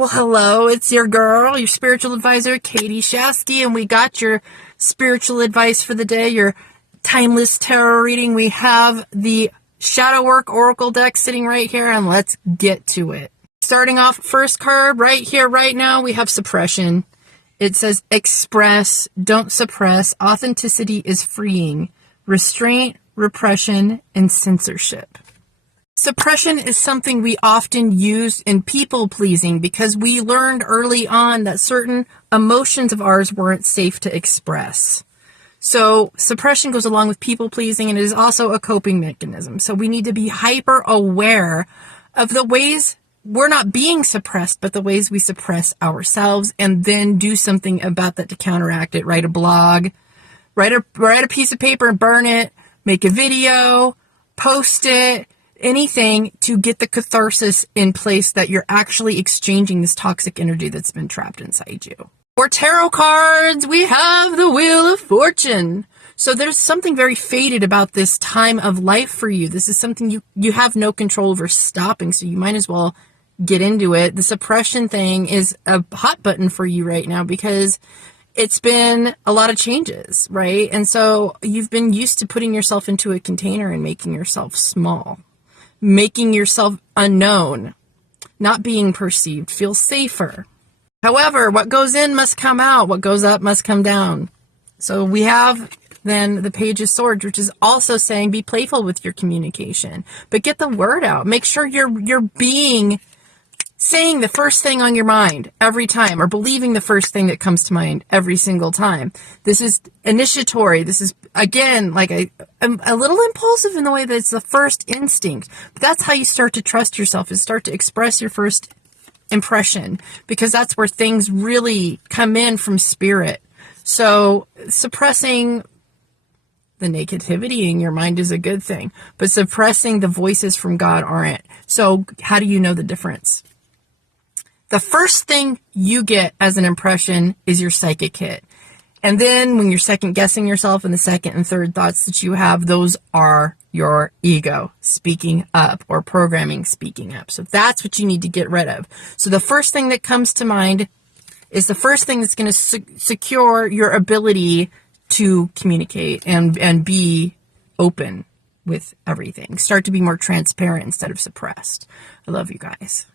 Well, hello, it's your girl, your spiritual advisor, katiesAstro, and we got your spiritual advice for the day, your timeless tarot reading. We have the Shadow Work Oracle deck sitting right here, and let's get to it. Starting off, first card right here, right now, we have Suppression. It says, express, don't suppress. Authenticity is freeing. Restraint, repression, and censorship. Suppression is something we often use in people-pleasing because we learned early on that certain emotions of ours weren't safe to express. So suppression goes along with people-pleasing, and it is also a coping mechanism. So we need to be hyper-aware of the ways we're not being suppressed, but the ways we suppress ourselves, and then do something about that to counteract it. Write a blog, write a piece of paper and burn it, make a video, post it, anything to get the catharsis in place that you're actually exchanging this toxic energy that's been trapped inside you. For tarot cards, we have the Wheel of Fortune. So there's something very fated about this time of life for you. This is something you have no control over stopping, so you might as well get into it. The suppression thing is a hot button for you right now because it's been a lot of changes, right? And so you've been used to putting yourself into a container and making yourself small. Making yourself unknown, not being perceived, feel safer. However, what goes in must come out. What goes up must come down. So we have then the Page of Swords, which is also saying be playful with your communication, but get the word out. Make sure you're saying the first thing on your mind every time, or believing the first thing that comes to mind every single time. This is initiatory. This is, again, like I'm a little impulsive in the way that it's the first instinct. But that's how you start to trust yourself, is start to express your first impression, because that's where things really come in from spirit. So suppressing the negativity in your mind is a good thing, but suppressing the voices from God aren't. So how do you know the difference? The first thing you get as an impression is your psychic hit. And then when you're second guessing yourself, and the second and third thoughts that you have, those are your ego speaking up, or programming speaking up. So that's what you need to get rid of. So the first thing that comes to mind is the first thing that's going to secure your ability to communicate and be open with everything. Start to be more transparent instead of suppressed. I love you guys.